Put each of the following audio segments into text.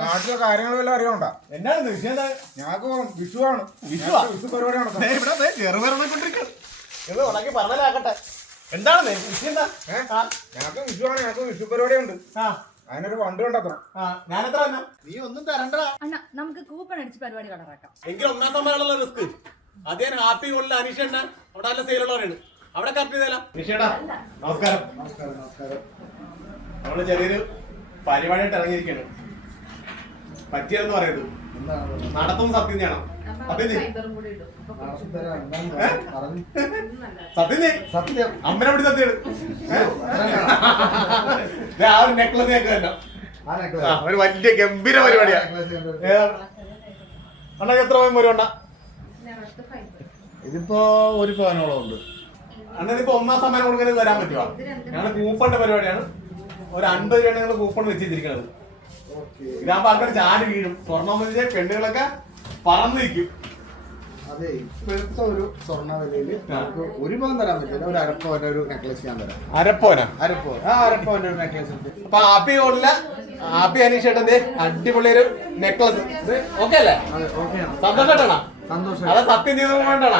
നാട്ടിലെ കാര്യങ്ങളെല്ലാം അറിയണ്ട. എന്താണ് വിഷയം? ഞങ്ങൾക്ക് വിഷുവാണ്. വിഷു പരിപാടി പറഞ്ഞാക്കട്ടെ. എന്താണ് വിഷയം? ഞങ്ങൾക്ക് വിഷുവാണ്. ഞങ്ങൾക്ക് വിഷു പരിപാടിയുണ്ട്. അതിനൊരു ഫണ്ട് കണ്ടെത്തണം. ഞാൻ എത്ര തന്നെ? നീ ഒന്നും തരണ്ടടാ. നമുക്ക് കൂപ്പൺ അടിച്ച് പരിപാടി കളറാക്കാം. എങ്കിൽ ഒന്നാം സമ്മാനമുള്ള റിസ്ക് അതേ ഹാപ്പി കൊള്ള അനീഷണ്ണ അവിടെ നല്ല സെയിലുള്ളവരാണ്. അവിടെ കറക്റ്റ് ചെയ്തേലാ. നിഷേടാ നമസ്കാരം. നമ്മള് ചെറിയൊരു പരിപാടിയായിട്ട് ഇറങ്ങിയിരിക്കാണ്. പറ്റിയെന്ന് പറയുന്നത് നടത്തും സത്യം ചെയ്യണം. സത്യം അമ്മനെ പിടി സത്യം. ആ ഒരു നെക്ലസ് ഞങ്ങൾക്ക് തന്നെ ഒരു വലിയ ഗംഭീര പരിപാടിയാണ്. അണ്ണാ എത്ര പോയും വരുവാ? ഇതിപ്പോ ഒരു പവനോളം ഉണ്ട്. അണ്ണൻ ഇപ്പൊ ഒന്നാം സമ്മാനം കൊടുക്കുന്നത് തരാൻ പറ്റുമോ? ഞങ്ങള് കൂപ്പണിന്റെ പരിപാടിയാണ്. ഒരു 50 രൂപയാണ് ഞങ്ങൾ കൂപ്പൺ വെച്ചിരിക്കുന്നത്. ഇതാകുമ്പോ ആൾക്കാർ ചാടി വീഴും. സ്വർണ്ണം വെച്ചാൽ പെണ്ണുകളൊക്കെ പറന്നിരിക്കും. അതെ, ഇപ്പോഴത്തെ ഒരു സ്വർണ്ണ വിലയില് നമുക്ക് ഒരു പവൻ തരാൻ പറ്റില്ല. ഒരു അരപ്പവന്റെ ഒരു നെക്ലസ് ഞാൻ തരാം. അരപ്പവനാ? അരപ്പവന്റെ ഒരു നെക്ലസ് ഉണ്ട്. അപ്പൊ ഹാപ്പി ഓടില്ല ഹാപ്പി അനീഷേട്ടന്റെ അടിപൊളി ഒരു നെക്ലസ്. ഓക്കെ അല്ലേ? സന്തോഷായിട്ടാണോ? അതാ സത്യം ചെയ്ത് വേണ്ടാണോ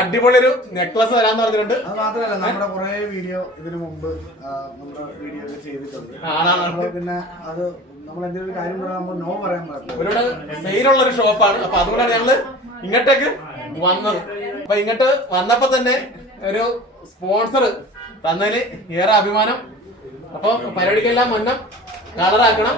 അടിപൊളി ഒരു നെക്ലസ് വരാന്ന് പറഞ്ഞിട്ടുണ്ട്. അത് മാത്രമല്ല, നമ്മുടെ കുറെ വീഡിയോ ഇതിനു മുമ്പ് നമ്മുടെ വീഡിയോ ചെയ്തിട്ടുണ്ട്. പിന്നെ അത് നമ്മൾ എന്തെങ്കിലും കാര്യം പറയുമ്പോൾ നോ പറയാൻ പാടില്ല. ഇവരുടെ സെയിലുള്ള ഒരു ഷോപ്പാണ്. അപ്പൊ അതുകൊണ്ടാണ് ഞങ്ങള് ഇങ്ങോട്ടേക്ക് വന്നത്. അപ്പൊ ഇങ്ങോട്ട് വന്നപ്പോ തന്നെ ഒരു സ്പോൺസർ തന്നതില് ഏറെ അഭിമാനം. അപ്പൊ പരിപാടിക്കെല്ലാം മുന്നം കളറാക്കണം.